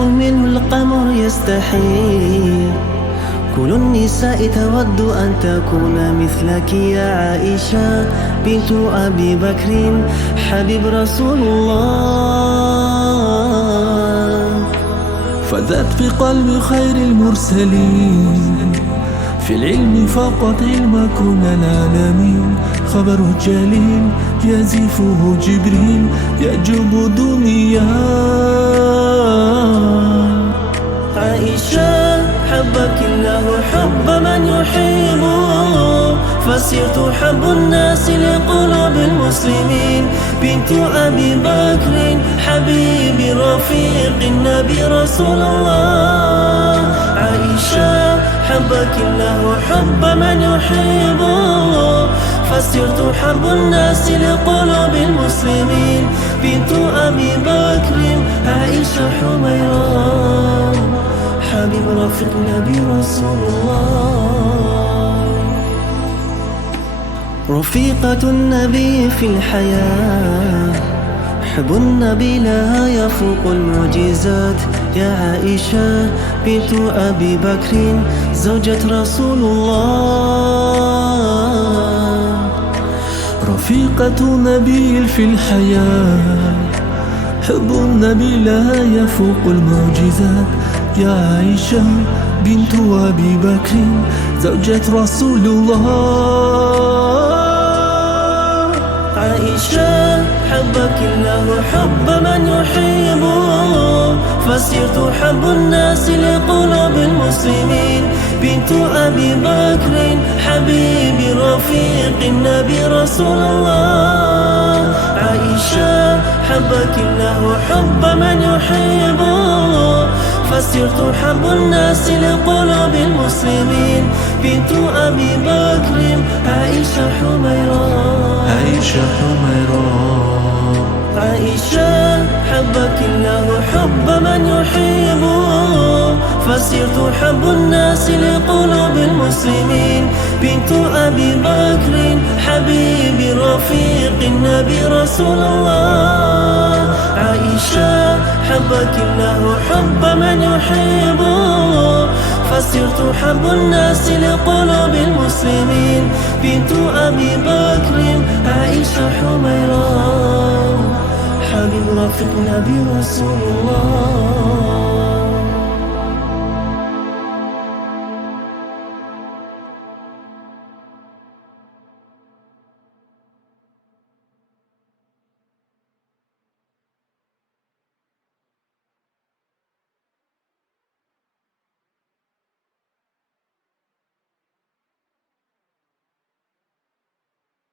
منه القمر يستحيل. كل النساء تود أن تكون مثلك يا عائشة بنت أبي بكر حبيب رسول الله. فذات في قلب خير المرسلين، في العلم فقط علم كل العالمين. خبره جليل يزفه جبريل يعجب دنيا. عائشة حبك الله حب من يحبه، فصرت حب الناس لقلوب المسلمين. بنت أبي بكر حبيب رفيق النبي رسول الله. عائشة حبك الله حب من يحبه، فصرت حب الناس لقلوب المسلمين. بنت أبي بكر عائشة حميرة حبيب رفيق النبي رسول الله. رفيقة النبي في الحياة، حب النبي لها يفوق المعجزات. يا عائشة بنت أبي بكر زوجة رسول الله. رفيقة نبي في الحياة، حب النبي لها يفوق المعجزات. يا عائشة بنت أبي بكر زوجة رسول الله. عائشة حبك الله حب من يحبه، فصرت حب الناس لقلوب المسلمين. بنت أبي بكر حبيب رفيق النبي رسول الله. عائشة حبك الله حب من يحبه، فصرت حب الناس لقلوب المسلمين. بنت أبي بكر عائشة حميرة عائشة حميرة. عائشة حبك الله حب من يحبه، فصرت حب الناس لقلوب المسلمين. بنت أبي بكر حبيب رفيق النبي رسول الله. عائشة حبك الله حب من يحبه، فصرت حب الناس لقلوب المسلمين. بنت أبي بكر عائشة حميرة حبيب رفيق النبي رسول الله.